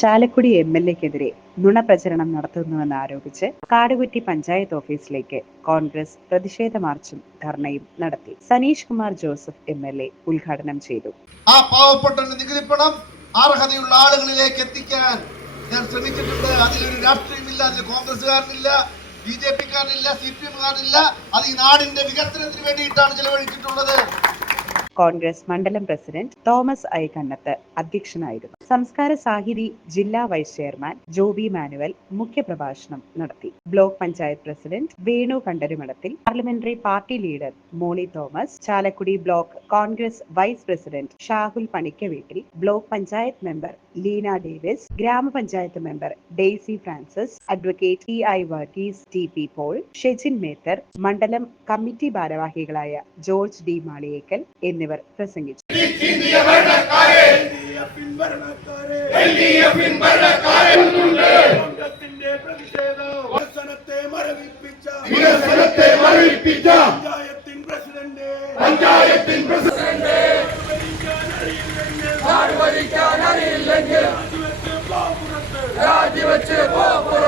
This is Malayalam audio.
ചാലക്കുടി എം എൽ എക്കെതിരെ നുണപ്രചരണം നടത്തുന്നുവെന്ന് ആരോപിച്ച് കാടുകുറ്റി പഞ്ചായത്ത് ഓഫീസിലേക്ക് കോൺഗ്രസ് പ്രതിഷേധ മാർച്ചും ധർണയും നടത്തി. Saneesh Kumar Joseph M L A ഉദ്ഘാടനം ചെയ്തു. ആ പാവപ്പെട്ട നികുതി പണം അർഹതയുള്ള ആളുകളിലേക്ക് എത്തിക്കാൻ ഞാൻ ശ്രമിച്ചിട്ടുണ്ട്. അതിലൊരു രാഷ്ട്രീയമില്ല അതിൽ കോൺഗ്രസ്സുകാരനില്ല ബി ജെ പിക്കാരനില്ല സി പി എമ്മുകാരനില്ല. അത് ഈ നാടിന്റെ വികസനത്തിന് വേണ്ടിയിട്ടാണ് ചെലവഴിച്ചിട്ടുള്ളത്. കോൺഗ്രസ് മണ്ഡലം പ്രസിഡന്റ് തോമസ് ഐ കണ്ണത്ത് അധ്യക്ഷനായിരുന്നു. സംസ്കാര സാഹിതി ജില്ലാ വൈസ് ചെയർമാൻ ജോബി മാനുവൽ മുഖ്യപ്രഭാഷണം നടത്തി. Block panchayat president Venu Kandarumadathil parliamentary party leader Molly Thomas Chalakudy block Congress vice president Shahul Panikkaveettil block panchayat member Leena Davis grama panchayat member Daisy Francis advocate T I Varghese T P Paul Shejin Methar mandalam committee ഭാരവാഹികളായ ജോർജ് ഡി മാളിയേക്കൽ എന്നിവർ പ്രസംഗിച്ചു പഞ്ചായത്തിൻ தட்டி வச்சு போ